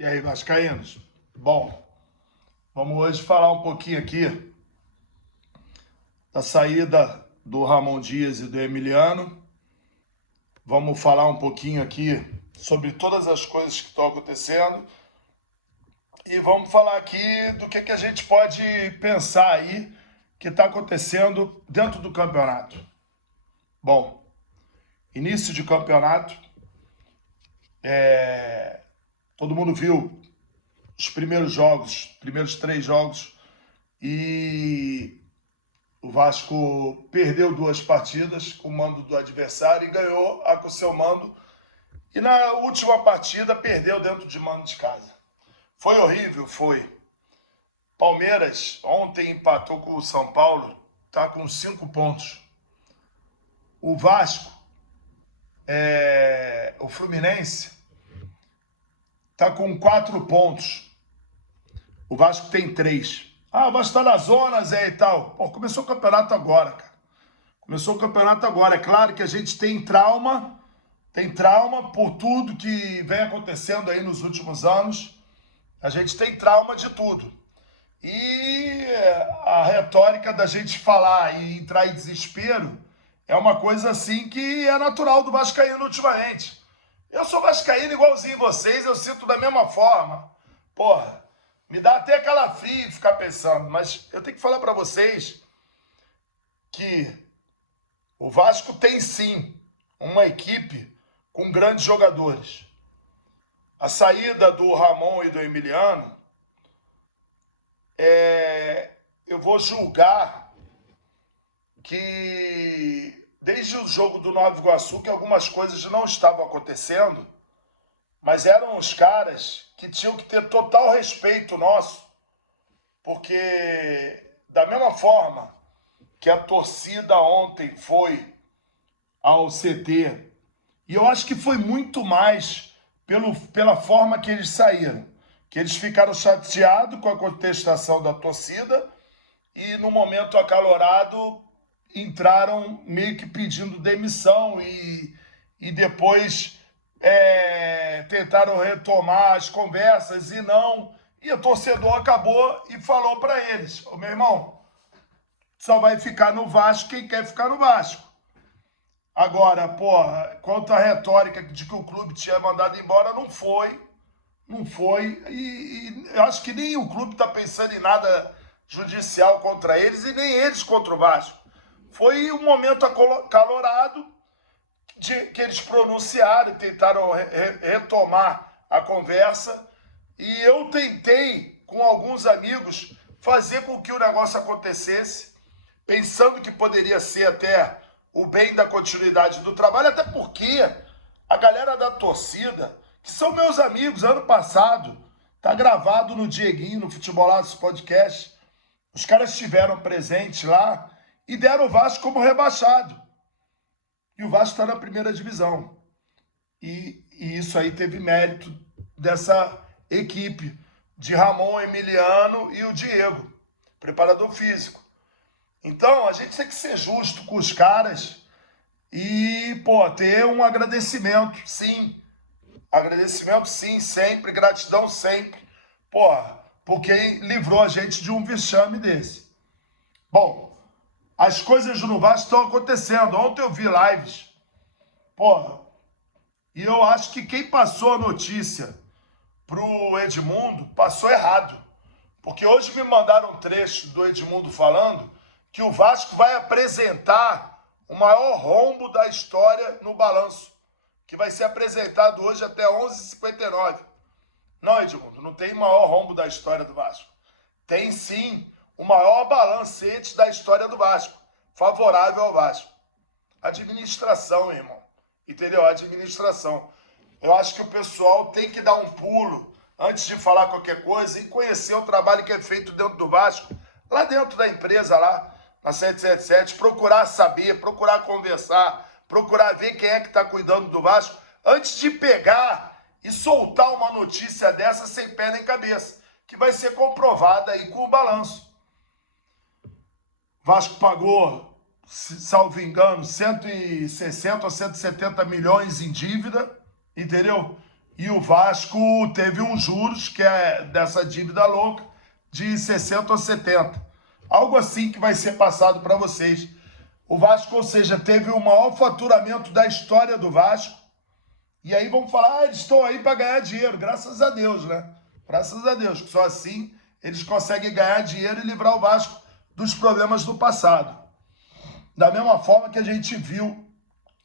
E aí, vascaínos? Bom, vamos hoje falar um pouquinho aqui da saída do Ramon Dias e do Emiliano. Vamos falar um pouquinho aqui sobre todas as coisas que estão acontecendo. E vamos falar aqui do que a gente pode pensar aí que está acontecendo dentro do campeonato. Bom, início de campeonato, todo mundo viu os primeiros jogos, primeiros 3 jogos, e o Vasco perdeu 2 partidas com o mando do adversário e ganhou com o seu mando. E na última partida perdeu dentro de mando de casa. Foi horrível, foi. Palmeiras ontem empatou com o São Paulo, tá com 5 pontos. O Vasco, o Fluminense, tá com 4 pontos. O Vasco tem 3. O Vasco tá na zona, Zé, e tal. Pô, começou o campeonato agora, cara. Começou o campeonato agora. É claro que a gente tem trauma por tudo que vem acontecendo aí nos últimos anos. A gente tem trauma de tudo. E a retórica da gente falar e entrar em desespero é uma coisa assim que é natural do vascaíno ultimamente. Eu sou vascaíno igualzinho vocês, eu sinto da mesma forma. Porra, me dá até calafrio ficar pensando, mas eu tenho que falar para vocês que o Vasco tem sim uma equipe com grandes jogadores. A saída do Ramon e do Emiliano, eu vou julgar que desde o jogo do Nova Iguaçu que algumas coisas não estavam acontecendo, mas eram os caras que tinham que ter total respeito nosso, porque da mesma forma que a torcida ontem foi ao CT, e eu acho que foi muito mais pela forma que eles saíram, que eles ficaram chateados com a contestação da torcida e no momento acalorado entraram meio que pedindo demissão e depois tentaram retomar as conversas e não. E o torcedor acabou e falou para eles: ô, meu irmão, só vai ficar no Vasco quem quer ficar no Vasco. Agora, porra, quanto à retórica de que o clube tinha mandado embora, não foi. Não foi. E eu acho que nem o clube está pensando em nada judicial contra eles e nem eles contra o Vasco. Foi um momento acalorado que eles pronunciaram, tentaram retomar a conversa. E eu tentei, com alguns amigos, fazer com que o negócio acontecesse, pensando que poderia ser até o bem da continuidade do trabalho, até porque a galera da torcida, que são meus amigos, ano passado, tá gravado no Dieguinho, no Futebolados Podcast, os caras estiveram presentes lá e deram o Vasco como rebaixado. E o Vasco está na primeira divisão. E isso aí teve mérito dessa equipe de Ramon, Emiliano e o Diego, preparador físico. Então, a gente tem que ser justo com os caras e, ter um agradecimento, sim. Agradecimento, sim, sempre. Gratidão, sempre. Por quem livrou a gente de um vexame desse. Bom, as coisas no Vasco estão acontecendo. Ontem eu vi lives. E eu acho que quem passou a notícia pro Edmundo passou errado. Porque hoje me mandaram um trecho do Edmundo falando que o Vasco vai apresentar o maior rombo da história no balanço, que vai ser apresentado hoje até 11h59. Não, Edmundo, não tem maior rombo da história do Vasco. Tem sim o maior balancete da história do Vasco, favorável ao Vasco. Administração, irmão. Entendeu? Administração. Eu acho que o pessoal tem que dar um pulo antes de falar qualquer coisa e conhecer o trabalho que é feito dentro do Vasco, lá dentro da empresa, lá na 777, procurar saber, procurar conversar, procurar ver quem é que está cuidando do Vasco, antes de pegar e soltar uma notícia dessa sem pé nem cabeça, que vai ser comprovada aí com o balanço. Vasco pagou, salvo engano, 160 ou 170 milhões em dívida, entendeu? e o Vasco teve uns juros, que é dessa dívida louca, de 60 ou 70. Algo assim que vai ser passado para vocês. O Vasco, ou seja, teve o maior faturamento da história do Vasco. E aí vão falar, eles estão aí para ganhar dinheiro. Graças a Deus, né? Graças a Deus, que só assim eles conseguem ganhar dinheiro e livrar o Vasco dos problemas do passado. Da mesma forma que a gente viu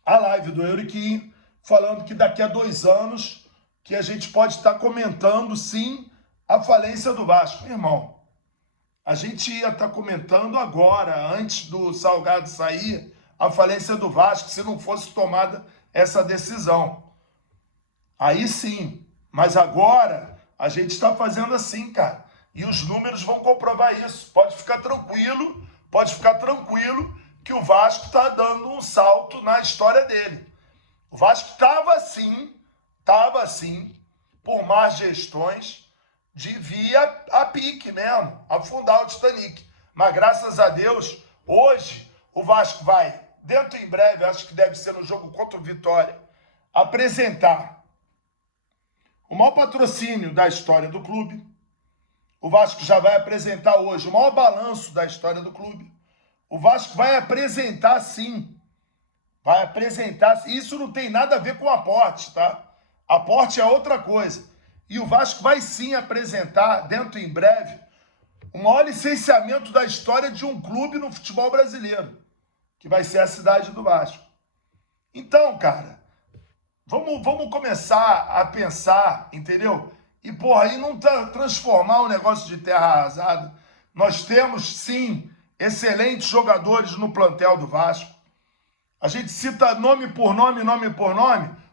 a live do Euriquinho, falando que daqui a 2 anos que a gente pode estar comentando, sim, a falência do Vasco. Meu irmão, a gente ia estar comentando agora, antes do Salgado sair, a falência do Vasco, se não fosse tomada essa decisão. Aí sim, mas agora a gente está fazendo assim, cara. E os números vão comprovar isso. Pode ficar tranquilo que o Vasco está dando um salto na história dele. O Vasco estava assim, por más gestões, de vir a pique mesmo, afundar o Titanic. Mas graças a Deus, hoje o Vasco vai, dentro em breve, acho que deve ser no jogo contra o Vitória, apresentar o maior patrocínio da história do clube. O Vasco já vai apresentar hoje o maior balanço da história do clube. O Vasco vai apresentar sim. Vai apresentar. Isso não tem nada a ver com aporte, tá? Aporte é outra coisa. E o Vasco vai sim apresentar, dentro em breve, o maior licenciamento da história de um clube no futebol brasileiro, que vai ser a cidade do Vasco. Então, cara, vamos começar a pensar, entendeu? E, porra, aí não transformar o negócio de terra arrasada. Nós temos, sim, excelentes jogadores no plantel do Vasco. A gente cita nome por nome.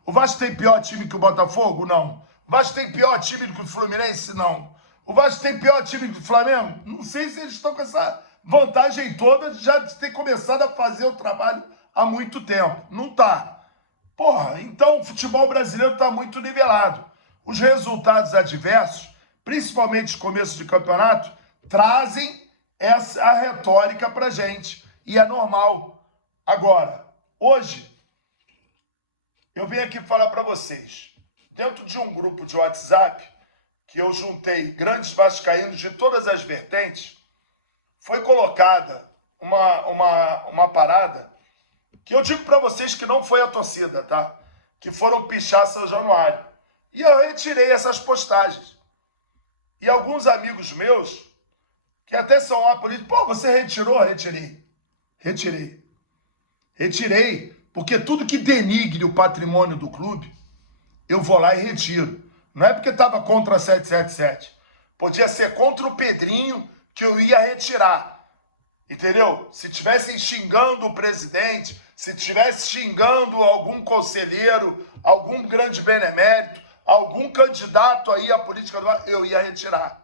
O Vasco tem pior time que o Botafogo? Não. O Vasco tem pior time que o Fluminense? Não. O Vasco tem pior time que o Flamengo? Não sei se eles estão com essa vantagem toda de já ter começado a fazer o trabalho há muito tempo. Não tá. Porra, então o futebol brasileiro está muito nivelado. Os resultados adversos, principalmente no começo de campeonato, trazem a retórica pra gente. E é normal. Agora, hoje, eu vim aqui falar para vocês, dentro de um grupo de WhatsApp, que eu juntei grandes vascaínos de todas as vertentes, foi colocada uma parada que eu digo para vocês que não foi a torcida, tá? Que foram pichar São Januário. E eu retirei essas postagens. E alguns amigos meus, que até são lá políticos, pô, você retirou? Retirei, porque tudo que denigre o patrimônio do clube, eu vou lá e retiro. Não é porque estava contra a 777. Podia ser contra o Pedrinho que eu ia retirar. Entendeu? Se estivessem xingando o presidente, se estivesse xingando algum conselheiro, algum grande benemérito, algum candidato aí à política do Vasco, eu ia retirar.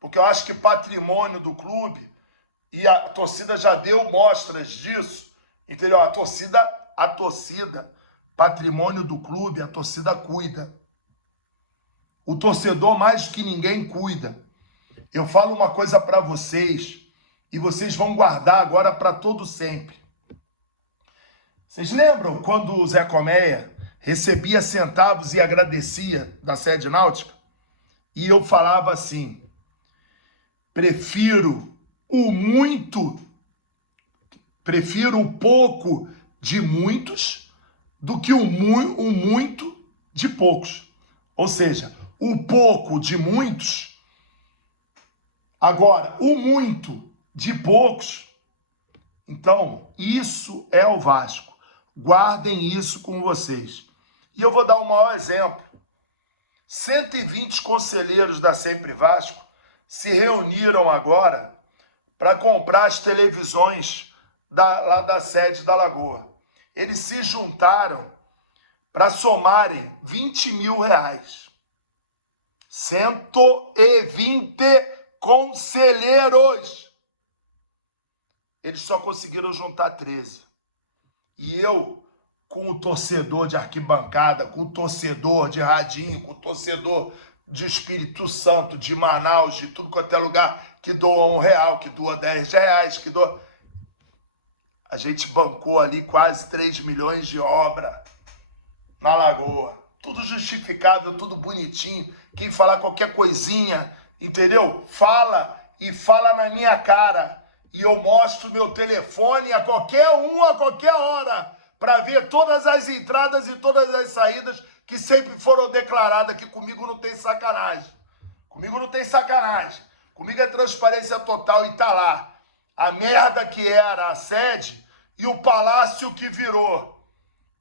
Porque eu acho que patrimônio do clube, e a torcida já deu mostras disso, entendeu? A torcida, patrimônio do clube, a torcida cuida. O torcedor mais do que ninguém cuida. Eu falo uma coisa para vocês, e vocês vão guardar agora para todo sempre. Vocês lembram quando o Zé Colmeia recebia centavos e agradecia da sede náutica? E eu falava assim, prefiro o pouco de muitos do que o muito de poucos. Ou seja, o pouco de muitos, agora o muito de poucos. Então, isso é o Vasco. Guardem isso com vocês. E eu vou dar um maior exemplo. 120 conselheiros da Sempre Vasco se reuniram agora para comprar as televisões lá da sede da Lagoa. Eles se juntaram para somarem R$20 mil. 120 conselheiros. Eles só conseguiram juntar 13. E eu, com o torcedor de arquibancada, com o torcedor de radinho, com o torcedor de Espírito Santo, de Manaus, de tudo quanto é lugar, que doa R$1, que doa R$10, que doa... A gente bancou ali quase 3 milhões de obra na Lagoa. tudo justificável, tudo bonitinho. Quem falar qualquer coisinha, entendeu? Fala e fala na minha cara. E eu mostro meu telefone a qualquer hora, para ver todas as entradas e todas as saídas que sempre foram declaradas, que comigo não tem sacanagem. Comigo não tem sacanagem. Comigo é transparência total e tá lá. A merda que era a sede e o palácio que virou.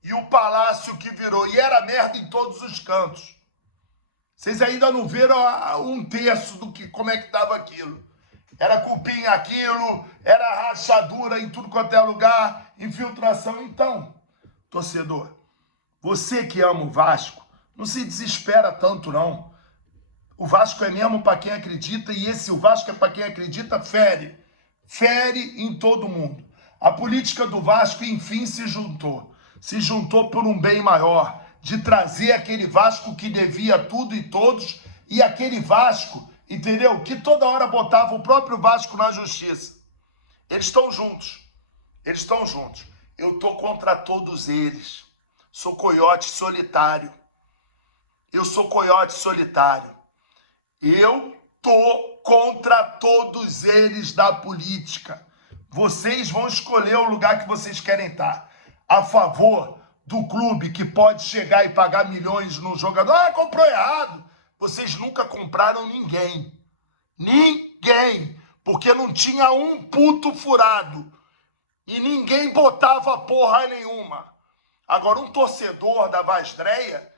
E era merda em todos os cantos. Vocês ainda não viram um terço do que, como é que tava aquilo. Era cupim aquilo, era rachadura em tudo quanto é lugar, infiltração. Então, torcedor, você que ama o Vasco, não se desespera tanto, não. O Vasco é mesmo para quem acredita, e o Vasco é para quem acredita, fere em todo mundo. A política do Vasco, enfim, se juntou por um bem maior, de trazer aquele Vasco que devia tudo e todos, e aquele Vasco, entendeu? Que toda hora botava o próprio Vasco na justiça. Eles estão juntos. Eu tô contra todos eles. Sou coiote solitário. Eu tô contra todos eles da política. Vocês vão escolher o lugar que vocês querem estar. A favor do clube que pode chegar e pagar milhões no jogador. Ah, comprou errado. Vocês nunca compraram ninguém. Porque não tinha um puto furado. E ninguém botava porra nenhuma. Agora, um torcedor da Vasdreia,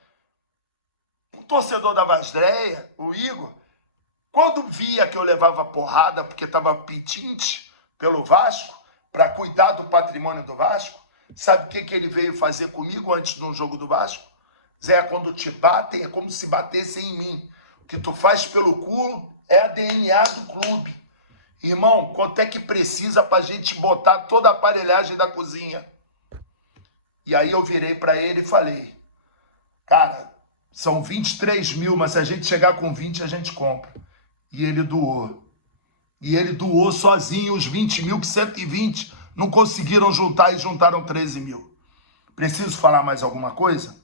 o Igor, quando via que eu levava porrada porque estava pedinte pelo Vasco, para cuidar do patrimônio do Vasco, sabe o que ele veio fazer comigo antes de um jogo do Vasco? Zé, quando te batem, é como se batessem em mim. O que tu faz pelo culo é a DNA do clube. Irmão, quanto é que precisa pra gente botar toda a aparelhagem da cozinha? E aí eu virei para ele e falei, cara, são 23 mil, mas se a gente chegar com 20, a gente compra. E ele doou. Sozinho os 20 mil, que 120 não conseguiram juntar e juntaram 13 mil. Preciso falar mais alguma coisa?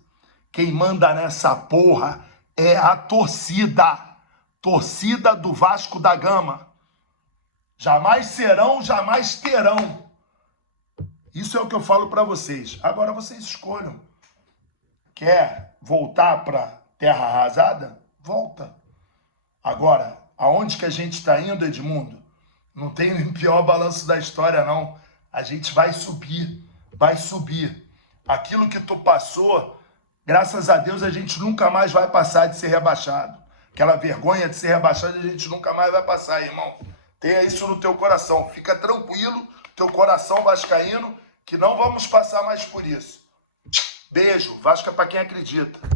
Quem manda nessa porra é a torcida. Torcida do Vasco da Gama. Jamais serão, jamais terão. Isso é o que eu falo para vocês. Agora vocês escolham. Quer voltar para terra arrasada? Volta. Agora, aonde que a gente está indo, Edmundo? Não tem o pior balanço da história, não. A gente vai subir. Aquilo que tu passou, graças a Deus, a gente nunca mais vai passar de ser rebaixado. Aquela vergonha de ser rebaixado, a gente nunca mais vai passar, irmão. Tenha isso no teu coração. Fica tranquilo, teu coração vascaíno, que não vamos passar mais por isso. Beijo. Vasco é para quem acredita.